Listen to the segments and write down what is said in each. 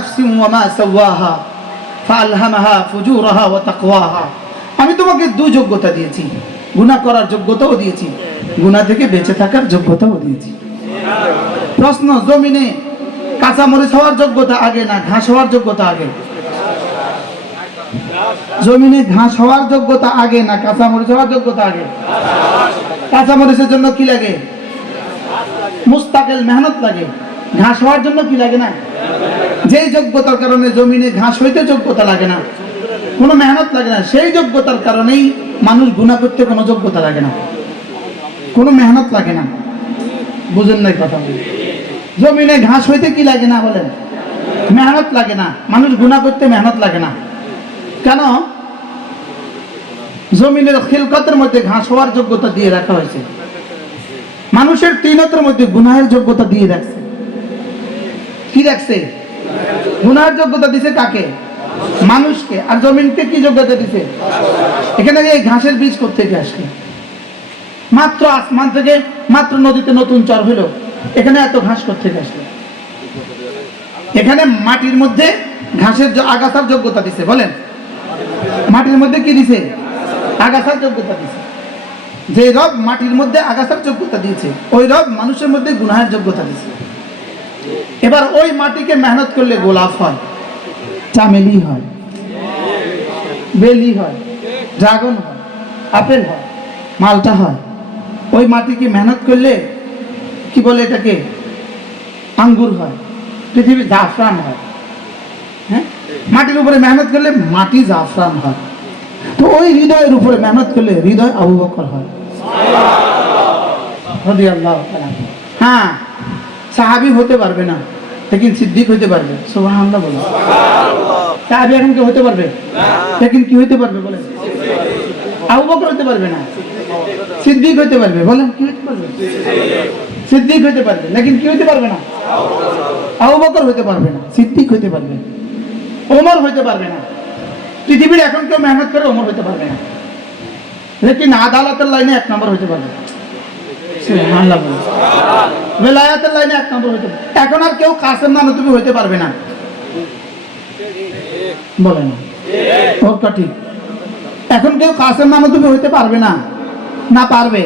নাফসিন ওয়া মা সাওয়াহা ফাআলহামাহা ফুজুরাহা ওয়া তাকওয়াহা। আমি তোমাকে দুই যোগ্যতা দিয়েছি, গুনাহ করার যোগ্যতাও দিয়েছি, গুনাহ থেকে বেঁচে থাকার যোগ্যতাও দিয়েছি। প্রশ্ন, জমিনে কাঁচামরিচ হওয়ার যোগ্যতা আগে না ঘাস হওয়ার যোগ্যতা আগে? জমিনে ঘাস হওয়ার যোগ্যতা আগে না কাঁচামরিচ হওয়ার যোগ্যতা আগে? কাঁচামরিচের জন্য কি লাগে? মুস্তাকিল মেহনত লাগে। ঘাস হওয়ার জন্য কি লাগে না? যেই যোগ্যতার কারণে জমিনে ঘাস হইতে যোগ্যতা লাগে না, কোনো মেহনত লাগে না, সেই যোগ্যতার কারণেই মানুষ গুনাহ করতে কোনো যোগ্যতা লাগে না, কোনো মেহনত লাগে না। বুঝেন নাই কথা? জমিনে ঘাস হইতে কি লাগে না বলেন? মেহনত লাগে না। মানুষ গুনাহ করতে মেহনত লাগে না। কেন? জমিনের খিলকতের মধ্যে ঘাস হওয়ার যোগ্যতা দিয়ে রাখা হয়েছে, মানুষের তিনতের মধ্যে গুনাহের যোগ্যতা দিয়ে রাখছে। কি রাখছে? গুনাহের যোগ্যতা দিছে কাকে? মানুষকে। আর জমিনকে কি যোগ্যতা দিছে? এখানে এই ঘাসের বীজ কোত্থেকে আসলো? মাত্র আসমান থেকে, মাত্র নদীতে নতুন চর হলো, এখানে এত ঘাস কোত্থেকে আসলো? এখানে মাটির মধ্যে ঘাসের আগাছার যোগ্যতা দিছে। বলেন, মাটির মধ্যে কি দিছে? আগাছার যোগ্যতা দিছে। যে রব মাটির মধ্যে আগাছার যোগ্যতা দিয়েছে, ওই রব মানুষের মধ্যে গুনাহের যোগ্যতা দিয়েছে। এবার ওই মাটিকে মেহনত করলে গোলাপ হয়, চামেলি হয়, বেলি হয়, ড্রাগন হয়, আপেল হয়, মালটা হয়। ওই মাটিকে মেহনত করলে কি বলে এটাকে? আঙ্গুর হয়, পৃথিবীর জাফরান হয়। হ্যাঁ, মাটির উপরে মেহনত করলে মাটি জাফরান হয়। তো ওই হৃদয়ের উপরে মেহনত করলে হৃদয় আবু বকর হয়। হ্যাঁ, সাহাবী হতে পারবে না, লেকিন সিদ্দিক হতে পারবে। সুবহানাল্লাহ বলেন। সাহাবী এখন কি হতে পারবে? লেকিন কি হতে পারবে বলেন? আবু বকর হতে পারবে না, সিদ্দিক হতে পারবে। বলেন, কি হতে পারবে? সিদ্দিক হতে পারবে, লেকিন কি হতে পারবে না? আবু বকর হতে পারবে না, সিদ্দিক হতে পারবে, ওমর হতে পারবে না। পৃথিবীর এখন কেউ মেহনত করে ওমর হতে পারবে না, লেকিন আদালতের লাইনে এক নম্বর হতে পারবে। বেলায়াতের লাইনে এক নম্বর হতে পারবে। এখন আর কেউ কাসেম নানতুবি হতে পারবে না। বলে না ওটা ঠিক? এখন কেউ কাসেম নানতুবি হতে পারবে না। না পারবে?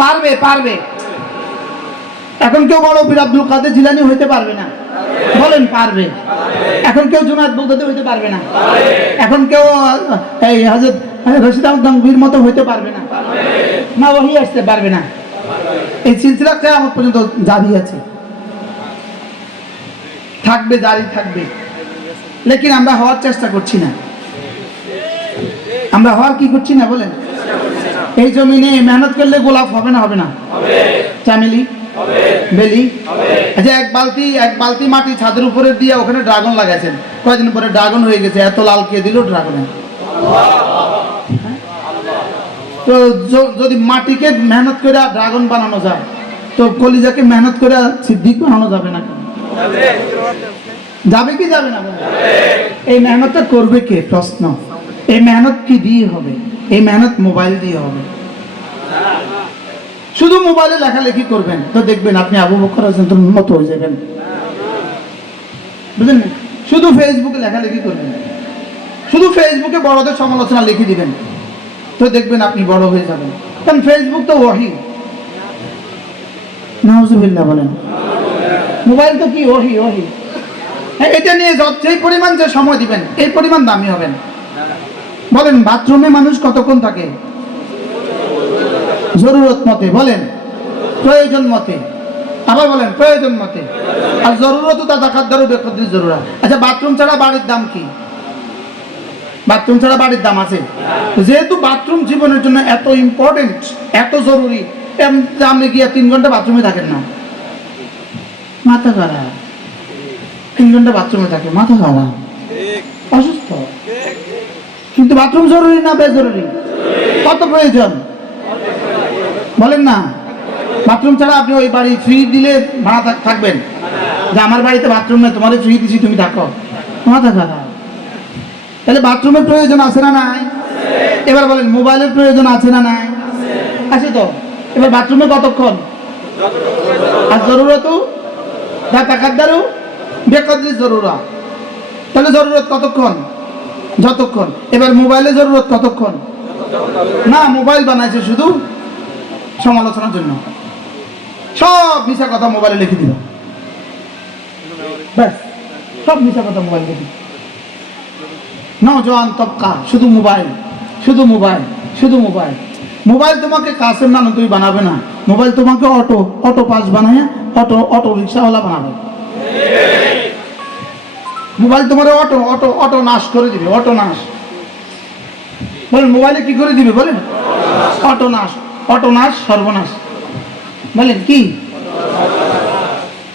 পারবে, পারবে। এখন কেউ বড় পীর আব্দুল কাদের জিলানী হইতে পারবে না। বলেন, পারবে? এখন কেউ জুনায়েদ বাগদাদী হইতে পারবে না। এখন কেউ এই হযরত রশিদ আহমদ গঙ্গোহীর মতো হইতে পারবে না। না ওহী আসতে পারবে না। এই সিলসিলা কিয়ামত পর্যন্ত জারি আছে, থাকবে, জারি থাকবে। লেকিন আমরা হওয়ার চেষ্টা করছি না। আমরা হওয়ার কি করছি না বলেন? এই জমিনে মেহনত করলে গোলাপ হবে না? হবে না? চামেলি, বেলি। আচ্ছা, এক বালতি মাটি ছাদের উপরে দিয়ে ওখানে ড্রাগন লাগাইছেন, কয়েকদিন পরে ড্রাগন হয়ে গেছে। এত লাল কে দিল ড্রাগনে? তো যদি মাটিকে মেহনত করে ড্রাগন বানানো যায়, তো কলিজাকে মেহনত করে সিদ্দিক বানানো যাবে না? যাবে কি যাবে না? এই মেহনতটা করবে কে? প্রশ্ন। এই মেহনত কি দিয়ে হবে? এই মেহনত মোবাইল দিয়ে হবে। শুধু মোবাইলে লেখালেখি করবেন তো দেখবেন আপনি আবু বকর রাদিয়াল্লাহু আনহুর মতো হয়ে যাবেন। বুঝলেন? শুধু ফেসবুকে লেখালেখি করবেন, শুধু ফেসবুকে বড়দের সমালোচনা লিখে দিবেন তো দেখবেন আপনি বড় হয়ে যাবেন। কারণ ফেসবুক তো ওহী। নাউজুবিল্লাহ বলেন। মোবাইল তো কি? ওহী, ওহী। এটা নিয়ে যেই পরিমাণ যে সময় দিবেন এই পরিমাণ দামি হবেন। বলেন, বাথরুমে মানুষ কতক্ষণ থাকে? জরুরত মতে। বলেন, প্রয়োজন মতে। আবার বলেন, প্রয়োজন মতে। আর জরুরত তাদাকাদ্দারু বিকদরি জরুরা। আচ্ছা, বাথরুম ছাড়া বাড়ির দাম কি? বাথরুম ছাড়া বাড়ির দাম আছে? যেহেতু বাথরুম জীবনের জন্য এত ইম্পর্টেন্ট, এত জরুরি, আপনি গিয়ে 3 ঘন্টা বাথরুমে থাকেন না, মাথা খারাপ। 3 ঘন্টা বাথরুমে থাকে, মাথা খারাপ, অসুস্থ। কিন্তু বাথরুম জরুরি না বেজরুরি? কত প্রয়োজন বলেন না? বাথরুম ছাড়া আপনি ওই বাড়ি ফ্রি দিলে ভাড়া থাকবেন? যে আমার বাড়িতে বাথরুম নেই, তোমার ফ্রি দিছি, তুমি থাকো, মাথা খারাপ। তাহলে বাথরুমের প্রয়োজন আছে না নাই? এবার বলেন, মোবাইলের প্রয়োজন আছে না নাই? আছে তো। এবার বাথরুমে কতক্ষণ? আর জরুরত তাকাদ্দারু বেকদরি জরুরা, তাহলে জরুরত কতক্ষণ? যতক্ষণ। এবার মোবাইলে জরুরত কতক্ষণ? না, মোবাইল বানাইছে শুধু সমালোচনার জন্য, সব মিশা কথা মোবাইলে লিখে দিল, ব্যাস সব মিশা কথা মোবাইল লিখে। নওজোয়ান তবকা শুধু মোবাইল, শুধু মোবাইল, শুধু মোবাইল। মোবাইল তোমাকে কাসেম নানু তুই বানাবে না, মোবাইল তোমাকে অটো পাস বানায়, অটো রিক্সাওয়ালা বানাবে। মোবাইল তোমার অটো নাশ করে দিবে, অটো নাশ। বলেন মোবাইলে কি করে দিবে? বলেন অটো নাশ, সর্বনাশ। বলেন কি?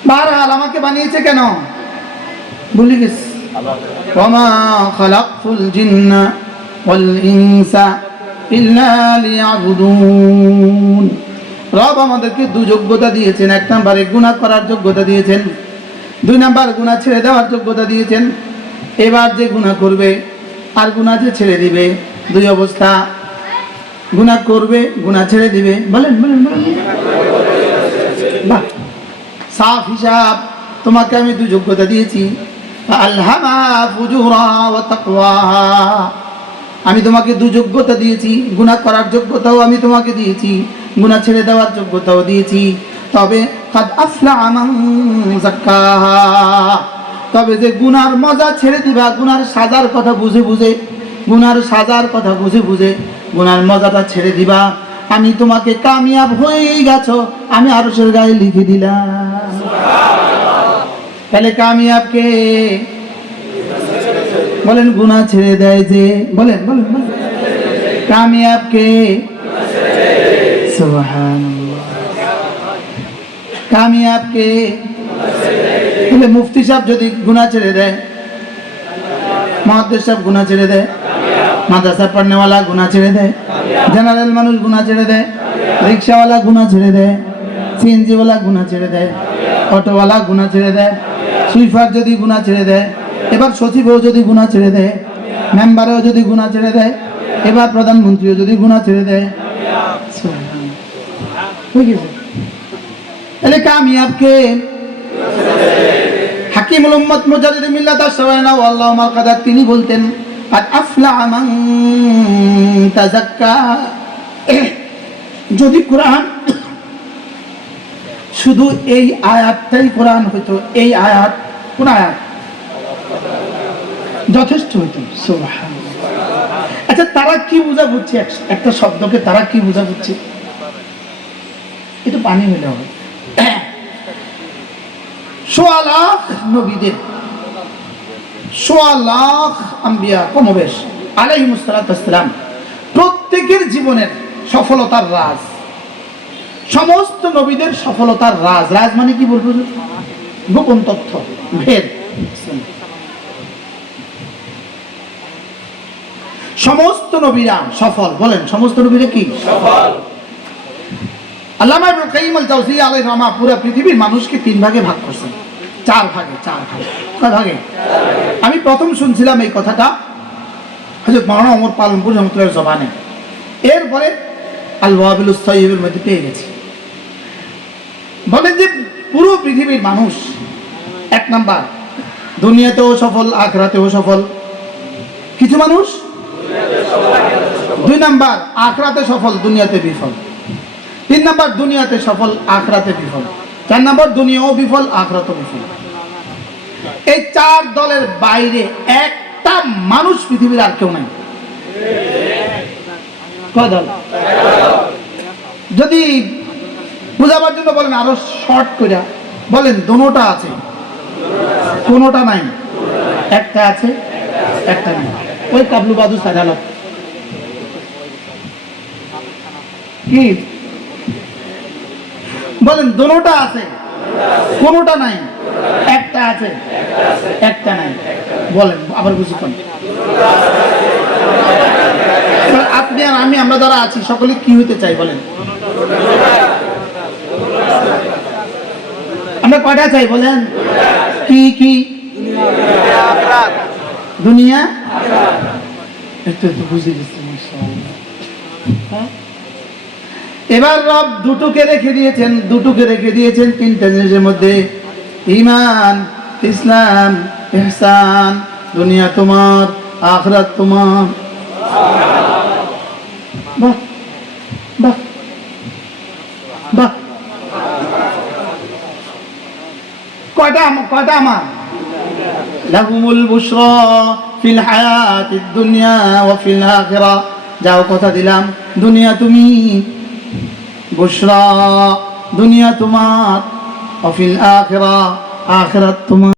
বারহাল আমাকে বানিয়েছে কেন? ভুলে গেছি। ওয়ামা খালাকতুল জিন্না ওয়াল ইনসা ইল্লা লিয়াবুদুন। রব আমাদেরকে দুই যোগ্যতা দিয়েছেন। এক নম্বরে গুনাহ করার যোগ্যতা দিয়েছেন, দুই নাম্বার গুনাহ ছেড়ে দেওয়ার যোগ্যতা দিয়েছেন। এবার যে গুনাহ করবে আর গুনাহ যে ছেড়ে দিবে, দুই অবস্থা। গুনাহ করবে, গুনাহ ছেড়ে দিবে। বলেন বলেন বলেন। বাহ, সাফ হিসাব। তোমাকে আমি দুই যোগ্যতা দিয়েছি। আলহামা ফুজুরা ওয়া তাকওয়াহা। আমি তোমাকে দুই যোগ্যতা দিয়েছি, গুনাহ করার যোগ্যতাও আমি তোমাকে দিয়েছি, গুনাহ ছেড়ে দেওয়ার যোগ্যতাও দিয়েছি। তবে কাদ আফলাহা মান যাক্কাহা। তবে যে গুনার মজা ছেড়ে দিবা, গুনার সাজার কথা বুঝে বুঝে, গুনার সাজার কথা বুঝে বুঝে গুনার মজাটা ছেড়ে দিবা, আমি তোমাকে কামিয়াব হয়েই গেছো, আমি আরশের গায়ে লিখে দিলাম। তাহলে কামিয়াব কে? বলেন গুনাহ ছেড়ে দেয় যে। বলেন বলেন বলেন। কামিয়াব কে? সুবহানাল্লাহ। কামিয়াব কে? বলে মুফতি সাহেব যদি গুনাহ ছেড়ে দেয়, মুহাদ্দিস সাহেব গুনাহ ছেড়ে দেয়, মাদ্রাসা পড়নেওয়ালা গুনাহ ছেড়ে দেয়, জেনারেল মানুষ গুনাহ ছেড়ে দেয়, রিক্সাওয়ালা গুনাহ ছেড়ে দেয়, সিএনজিওয়ালা গুনাহ ছেড়ে দেয়, অটোওয়ালা গুনাহ ছেড়ে দেয়, সুইপার যদি গুনাহ ছেড়ে দেয়, এবার সচিবও যদি গুনাহ ছেড়ে দেয়, মেম্বারও যদি গুনাহ ছেড়ে দেয়, এবার প্রধানমন্ত্রীও যদি গুনাহ ছেড়ে দেয়, তাহলে কামিয়াব কে? হাকিমুল উম্মত মুজাদ্দিদ মিল্লাত আশ-শাওয়ানা ওয়াল্লাহু মাল কাদার তিনি বলতেন আদ আফলাহা মান তাযাক্কা। যদি কোরআন শুধু এই আয়াতটাই কোরআন হইতো, এই আয়াত কোন আয়াত যথেষ্ট হইতো। সুবহানাল্লাহ। আচ্ছা, তারা কি বুঝা বুঝছে? একটা শব্দকে তারা কি বুঝা বুঝছে? একটু পানি হইলে হবে। সোয়া লাখ নবীদের, সোয়া লাখ আম্বিয়া কমবেশ আলাইহিমুস সালাতু ওয়াস সালাম, প্রত্যেকের জীবনের সফলতার রাজ, সমস্ত নবীদের সফলতার রাজ। রাজ মানে কি বলবো? গোপন তথ্য, ভেদ। সমস্ত নবীরা সফল। বলেন সমস্ত নবীরা কি সফল? আল্লামা ইবনে কাইয়িম আল-জাওজিয়্যিয়া আলাইহির রাহমা পুরো পৃথিবীর মানুষকে তিন ভাগে ভাগ করেছেন, চার ভাগে। কয় ভাগে? আমি প্রথম শুনছিলাম এই কথাটা হযরত মাওলানা ওমর পালনপুর রহমাতুল্লাহর জবানে, এরপরে আল-ওয়াবিলুস সাইয়্যিবের মধ্যে পেয়ে গেছি। বলেন যে পুরো পৃথিবীর মানুষ এক নাম্বার দুনিয়াতেও সফল, আখিরাতেও সফল। কিছু মানুষ দুই নাম্বার আখিরাতে সফল, দুনিয়াতে বিফল। তিন নাম্বার দুনিয়াতে সফল, আখিরাতে বিফল। চার নাম্বার দুনিয়াও বিফল, আখিরাতও বিফল। এই চার দলের বাইরে একটা মানুষ পৃথিবীর আর কেউ নাই। কয় দল? যদি বুঝাবার জন্য বলেন আরো শর্ট করে বলেন, দুটোটা আছে, কোনোটা নাই। একটা আছে, একটা নাই। ওই কাবলু বাদু সাজালো কি বলেন? দুটোটা আছে, কোনোটা নাই। একটা আছে, একটা নাই। বলেন আবার বুঝি কোন? আপনি আর আমি, আমরা যারা আছি সকলে কি হতে চাই বলেন? আমরা কয়টা চাই বলেন? কি কি? দুনিয়া। একটু বুঝে দিচ্ছি। এবার রব দুটোকে রেখে দিয়েছেন, তিনটা জিনিসের মধ্যে ঈমান, ইসলাম, ইহসান, দুনিয়া তোমার, আখিরাত তোমার। বাহ বাহ বাহ, কয়টা আমার? লাহুমুল বুশরা ফিল হায়াতিদ দুনিয়া ওয়া ফিল আখিরা। যাও, কথা দিলাম, দুনিয়া তুমি, বুশরা দুনিয়া তোমার, ওয়া ফিল আখিরা আখিরাত তোমার।